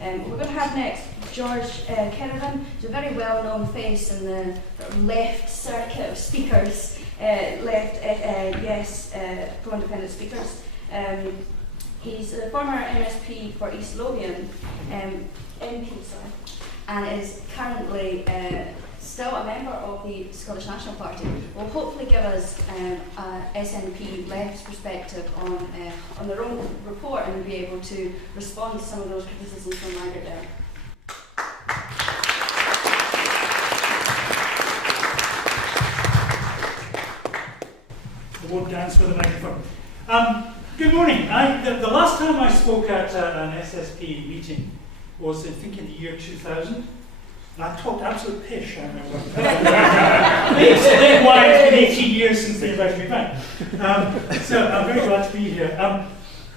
We're going to have next George Kerevan, who's a very well-known face in the sort of left circuit of speakers, pro-independent speakers. He's a former MSP for East Lothian, MP, and is currently still a member of the Scottish National Party. Will hopefully give us a SNP left's perspective on their own report and be able to respond to some of those criticisms from Margaret there. I won't dance with a microphone. Good morning. The last time I spoke at an SSP meeting was, I think, in the year 2000. And I talked absolute pish, I remember. Explain why it's been 18 years since they invited me back. So I'm very glad to be here.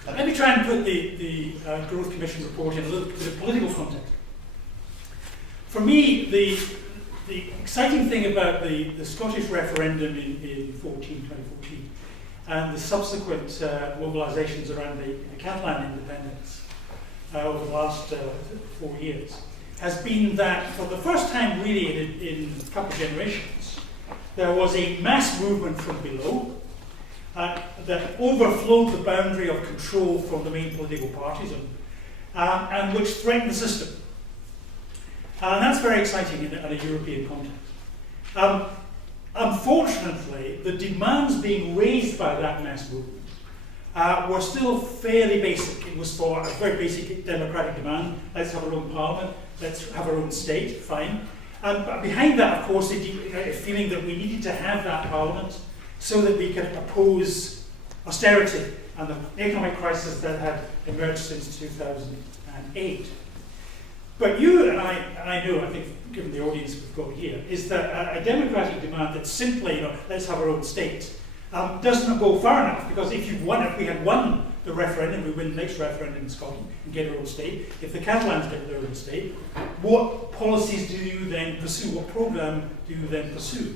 Let me try and put the Growth Commission report in a little bit of political context. For me, the exciting thing about the Scottish referendum in 2014, and the subsequent mobilisations around the Catalan independence over the last 4 years, has been that for the first time really in a couple of generations, there was a mass movement from below that overflowed the boundary of control from the main political parties and which threatened the system. And that's very exciting in a European context. Unfortunately, the demands being raised by that mass movement were still fairly basic. It was for a very basic democratic demand. Let's have our own parliament, let's have our own state, fine. But behind that, of course, a feeling that we needed to have that parliament so that we could oppose austerity and the economic crisis that had emerged since 2008. But you and I know, I think, given the audience we've got here, is that a democratic demand that simply, let's have our own state, doesn't go far enough, because if we had won the referendum, we win the next referendum in Scotland and get our own state. If the Catalans get their own state, what policies do you then pursue? What programme do you then pursue?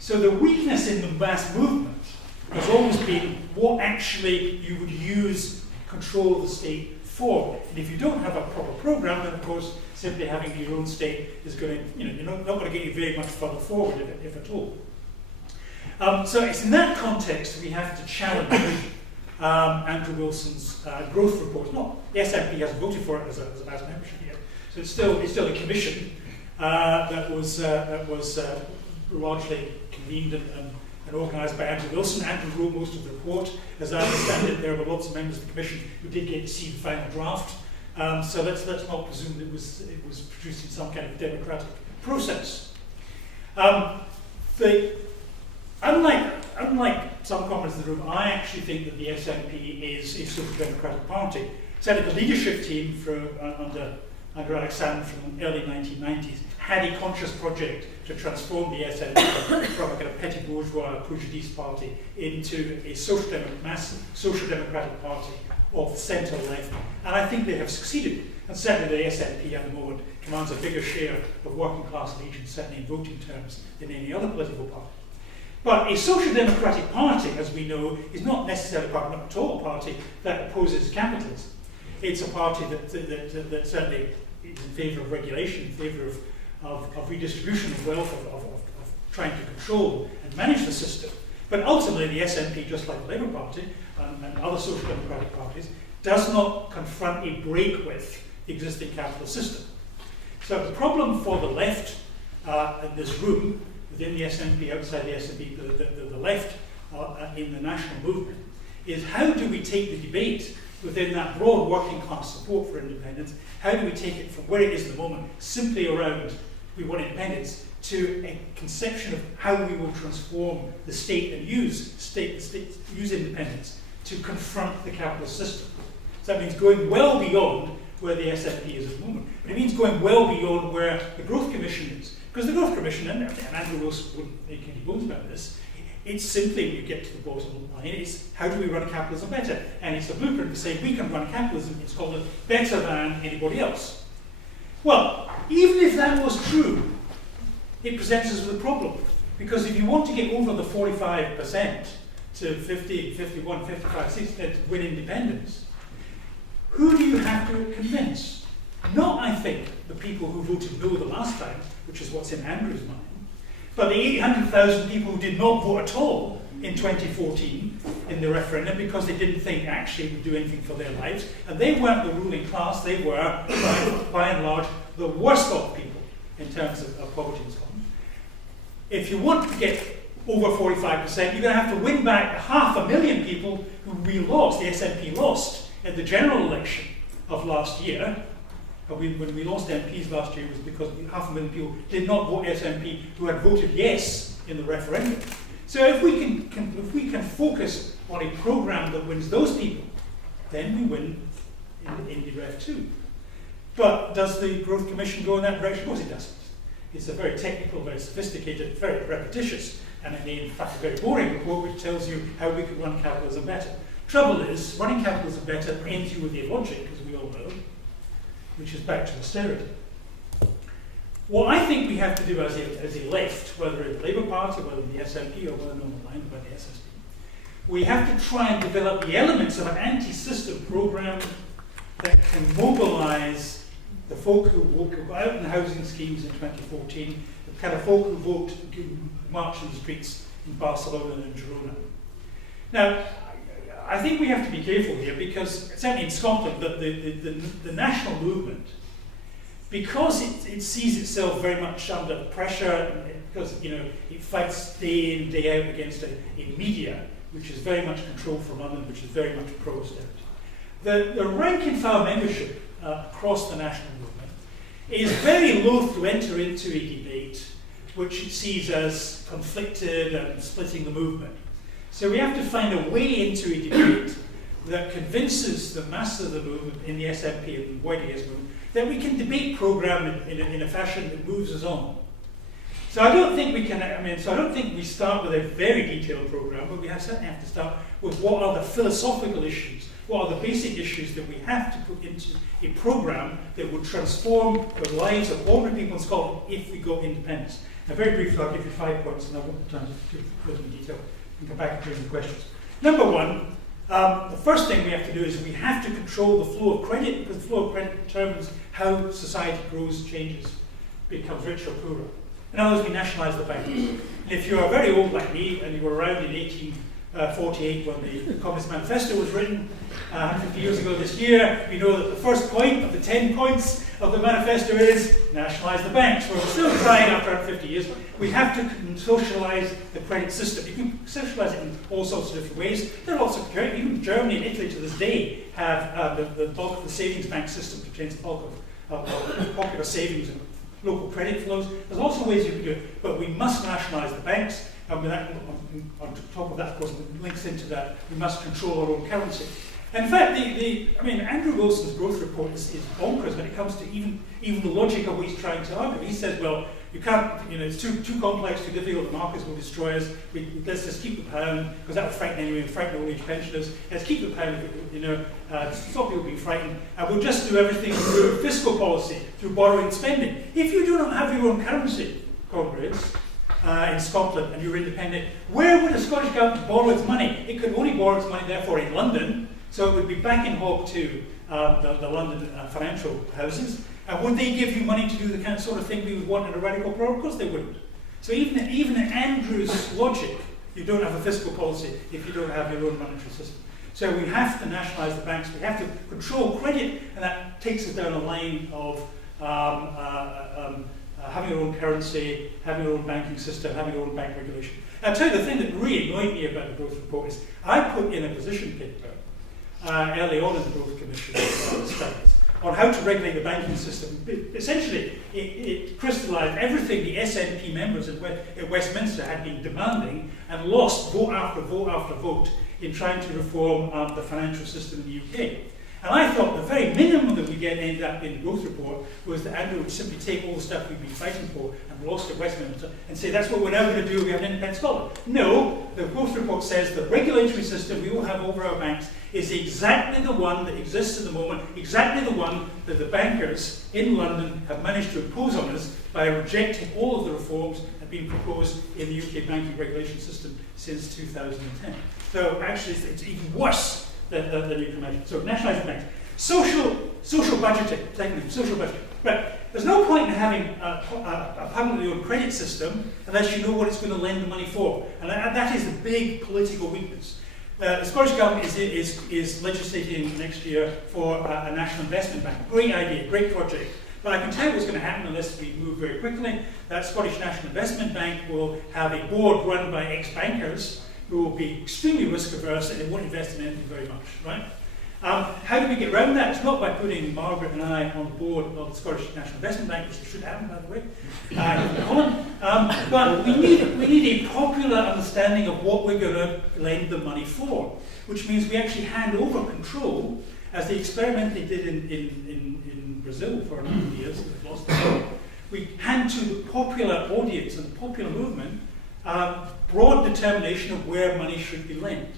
So the weakness in the mass movement has always been what actually you would use control of the state for. And if you don't have a proper programme, then of course simply having your own state is going to, you're not going to get you very much further forward, if at all. So it's in that context we have to challenge Andrew Wilson's growth report. The SNP hasn't voted for it as a mass membership yet, so it's still a commission that was largely convened and organised by Andrew Wilson. Andrew wrote most of the report. As I understand it, there were lots of members of the commission who did get to see the final draft. So let's not presume that it was produced in some kind of democratic process. Unlike some comments in the room, I actually think that the SNP is a social democratic party. Certainly the leadership team under Alexander from the early 1990s had a conscious project to transform the SNP from a kind of petty bourgeois Pujadist party into a mass social democratic party of the centre left, and I think they have succeeded. And certainly the SNP at the moment commands a bigger share of working class allegiance, certainly in voting terms, than any other political party. But a social democratic party, as we know, is not necessarily not at all a party that opposes capitalism. It's a party that certainly is in favour of regulation, in favour of redistribution of wealth, of trying to control and manage the system. But ultimately the SNP, just like the Labour Party and other social democratic parties, does not confront a break with the existing capitalist system. So the problem for the left in this room, within the SNP, outside the SNP, the left in the national movement, is how do we take the debate within that broad working class support for independence, how do we take it from where it is at the moment, simply around we want independence, to a conception of how we will transform the state and use independence to confront the capitalist system. So that means going well beyond where the SNP is at the moment. But it means going well beyond where the Growth Commission is. Because the Growth Commission, and Andrew Wilson wouldn't make any bones about this, it's simply, when you get to the bottom line, it's how do we run capitalism better? And it's a blueprint to say we can run capitalism in Scotland better than anybody else. Well, even if that was true, it presents us with a problem. Because if you want to get over the 45% to 50, 51, 55, 60% to win independence, who do you have to convince? Not I think, the people who voted no the last time, which is what's in Andrew's mind, but the 800,000 people who did not vote at all in 2014 in the referendum because they didn't think actually it would do anything for their lives, and they weren't the ruling class, they were, by and large, the worst off people in terms of poverty in Scotland. If you want to get over 45%, you're going to have to win back 500,000 people who we lost, the SNP lost, at the general election of last year. When we lost MPs last year, it was because 500,000 people did not vote SNP who had voted yes in the referendum. So if we can focus on a programme that wins those people, then we win in the Ref 2. But does the Growth Commission go in that direction? Of course it doesn't. It's a very technical, very sophisticated, very repetitious, and in fact a very boring report which tells you how we could run capitalism better. Trouble is, running capitalism better ends you with illogic, as we all know, which is back to austerity. What I think we have to do as a left, whether in the Labour Party, whether in the SNP, or whether on the line by the SSP, we have to try and develop the elements of an anti-system programme that can mobilise the folk who go out in the housing schemes in 2014, the kind of folk who march in the streets in Barcelona and Girona. Now, I think we have to be careful here because, certainly in Scotland, the national movement, because it sees itself very much under pressure, because it fights day in, day out against a media which is very much controlled from London, which is very much pro-austerity. The rank and file membership across the national movement is very loath to enter into a debate which it sees as conflicted and splitting the movement. So we have to find a way into a debate that convinces the mass of the movement in the SNP and the wider yes movement that we can debate programme in a fashion that moves us on. So I don't think we can, I don't think we start with a very detailed programme, but we certainly have to start with what are the philosophical issues, what are the basic issues that we have to put into a programme that will transform the lives of ordinary people in Scotland if we got independence. Now very briefly, I'll give you 5 points and I won't have time to go into detail. We can come back during the questions. Number one, the first thing we have to do is we have to control the flow of credit, because the flow of credit determines how society grows, changes, becomes richer or poorer. In other words, we nationalise the banks. And if you are very old like me, and you were around in 1848 when the Communist Manifesto was written, 150 years ago this year, you know that the first point of the 10 points of the manifesto is nationalise the banks. We're still trying after 150 years. We have to socialise the credit system. You can socialise it in all sorts of different ways. There are lots of, even Germany and Italy to this day have the bulk of the savings bank system to change the bulk of popular savings and local credit flows. There's lots of ways you can do it, but we must nationalise the banks. And with that, on top of that, of course, it links into that, we must control our own currency. In fact, Andrew Wilson's growth report is bonkers when it comes to even the logic of what he's trying to argue. He says, well, you can't, it's too complex, too difficult, the markets will destroy us, let's just keep the pound, because that will frighten anyone, frighten old age pensioners, let's keep the pound, stop people being frightened, and we'll just do everything through fiscal policy, through borrowing and spending. If you do not have your own currency, comrades, in Scotland, and you're independent, where would the Scottish government borrow its money? It could only borrow its money, therefore, in London, so it would be back in hog to the London financial houses. And would they give you money to do the kind of sort of thing we would want in a radical program? Of course they wouldn't. So even in Andrew's logic, you don't have a fiscal policy if you don't have your own monetary system. So we have to nationalise the banks, we have to control credit, and that takes us down a line of having your own currency, having your own banking system, having your own bank regulation. I'll tell you the thing that really annoyed me about the growth report is I put in a position paper early on in the Growth Commission studies on how to regulate the banking system. Essentially, it crystallised everything the SNP members at Westminster had been demanding and lost vote after vote after vote in trying to reform the financial system in the UK. And I thought the very minimum that we get ended up in the growth report was that Andrew would simply take all the stuff we've been fighting for and lost at Westminster and say that's what we're now going to do, we have an independent Scotland. No, the growth report says the regulatory system we all have over our banks is exactly the one that exists at the moment, exactly the one that the bankers in London have managed to impose on us by rejecting all of the reforms that have been proposed in the UK banking regulation system since 2010. So actually it's even worse than you can imagine. So nationalising banks. Social social budgeting, technically, social budgeting. But there's no point in having a publicly owned credit system unless you know what it's going to lend the money for. And that is the big political weakness. The Scottish Government is legislating next year for a national investment bank. Great idea, great project. But I can tell you what's going to happen unless we move very quickly. That Scottish National Investment Bank will have a board run by ex-bankers who will be extremely risk-averse and they won't invest in anything very much, right? How do we get around that? It's not by putting Margaret and I on the board of the Scottish National Investment Bank, which should happen, by the way. But we need a popular understanding of what we're going to lend the money for, which means we actually hand over control, as they experimentally did in Brazil for a number of years. They've lost it. We hand to the popular audience and the popular movement broad determination of where money should be lent.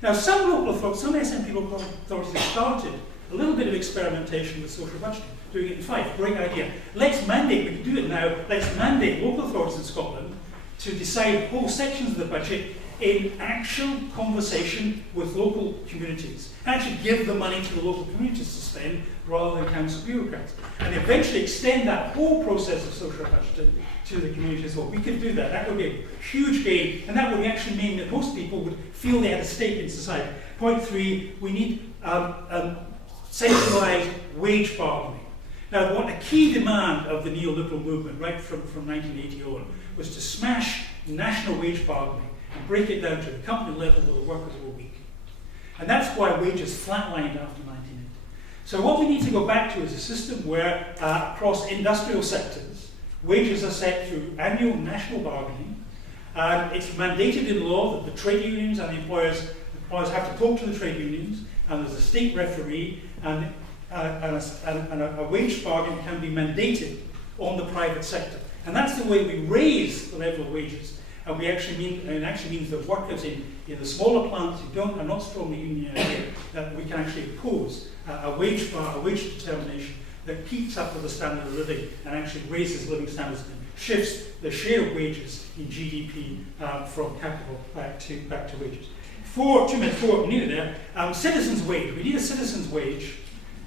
Now, some local authorities, some SNP local authorities have started a little bit of experimentation with social budgeting, doing it in Fife. Great idea. Let's mandate, we can do it now, let's mandate local authorities in Scotland to decide whole sections of the budget in actual conversation with local communities. Actually give the money to the local communities to spend rather than council bureaucrats. And eventually extend that whole process of social budgeting to the community as well. We could do that. That would be a huge gain, and that would actually mean that most people would feel they had a stake in society. Point 3, we need centralised wage bargaining. Now, what a key demand of the neoliberal movement, right from 1980 on, was to smash national wage bargaining and break it down to the company level where the workers were weak. And that's why wages flatlined after 1980. So what we need to go back to is a system where, across industrial sectors, wages are set through annual national bargaining. It's mandated in law that the trade unions and the employers have to talk to the trade unions, and there's a state referee, and a wage bargain can be mandated on the private sector. And that's the way we raise the level of wages. And it actually means that workers in the smaller plants who are not strongly unionised, that we can actually impose a wage determination that keeps up with the standard of living and actually raises living standards and shifts the share of wages in GDP from capital back to wages. 2 minutes, 4 new there. Citizens' wage. We need a citizens' wage,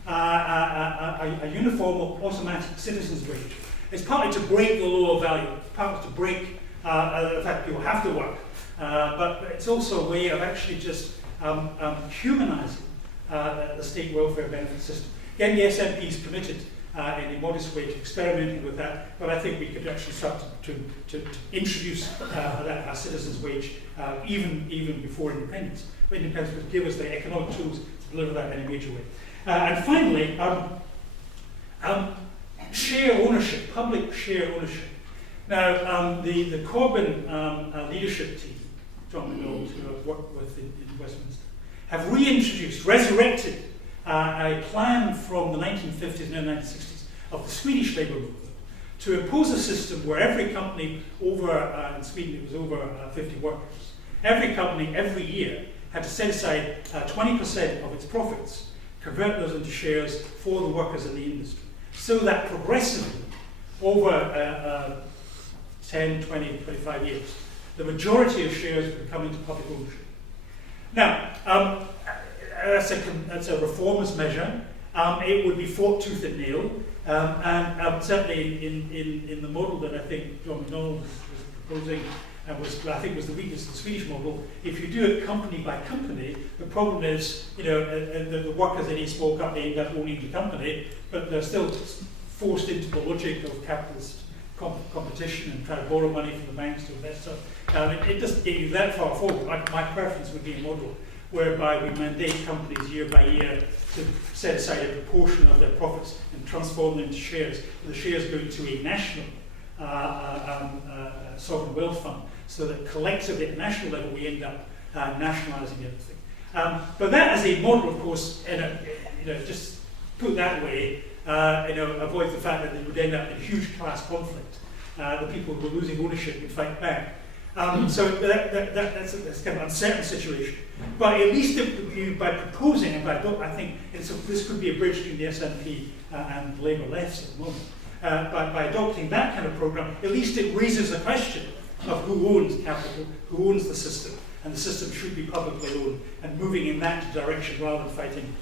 a uniform automatic citizens' wage. It's partly to break the law of value. It's partly to break the fact that people have to work. But it's also a way of actually just humanising the state welfare benefit system. Again, the SNP is committed in a modest way to experimenting with that, but I think we could actually start to introduce a citizen's wage even before independence. But independence would give us the economic tools to deliver that in a major way. And finally, share ownership, public share ownership. Now, the Corbyn leadership team, John McDonald, who I've worked with in Westminster, have reintroduced, resurrected a plan from the 1950s and 1960s of the Swedish labour movement to impose a system where every company in Sweden it was over 50 workers, every company every year had to set aside 20% of its profits, convert those into shares for the workers in the industry, so that progressively over 10, 20, 25 years, the majority of shares would come into public ownership. Now, that's a reformist measure. It would be fought tooth and nail, and certainly in the model that I think John McDonald was proposing, and I think was the weakness of the Swedish model. If you do it company by company, the problem is, the workers in a small company end up owning the company, but they're still forced into the logic of capitalist competition and try to borrow money from the banks to invest. So it doesn't get you that far forward. My preference would be a model whereby we mandate companies year by year to set aside a proportion of their profits and transform them into shares. The shares go to a national sovereign wealth fund, so that collectively at the national level we end up nationalising everything. But that as a model, of course, just put that way, avoid the fact that they would end up in a huge class conflict. The people who were losing ownership would fight back. So that's a kind of uncertain situation. But at least by proposing, and I think this could be a bridge between the SNP and Labour lefts at the moment. By adopting that kind of programme, at least it raises the question of who owns capital, who owns the system. and the system should be publicly owned, and moving in that direction rather than fighting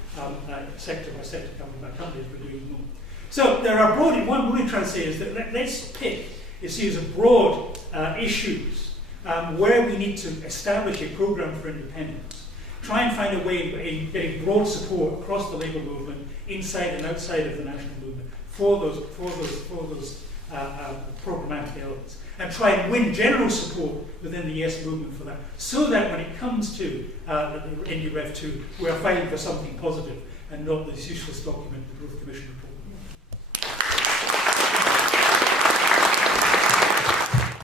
sector by sector, company by company, as we're doing at the moment. So there are what I'm really trying to say is that let's pick a series of broad issues where we need to establish a programme for independence. Try and find a way in getting broad support across the labour movement, inside and outside of the national movement, for those programmatic elements, and try and win general support within the Yes movement for that, so that when it comes to NUREV2, we are fighting for something positive and not this useless document, the Growth Commission report.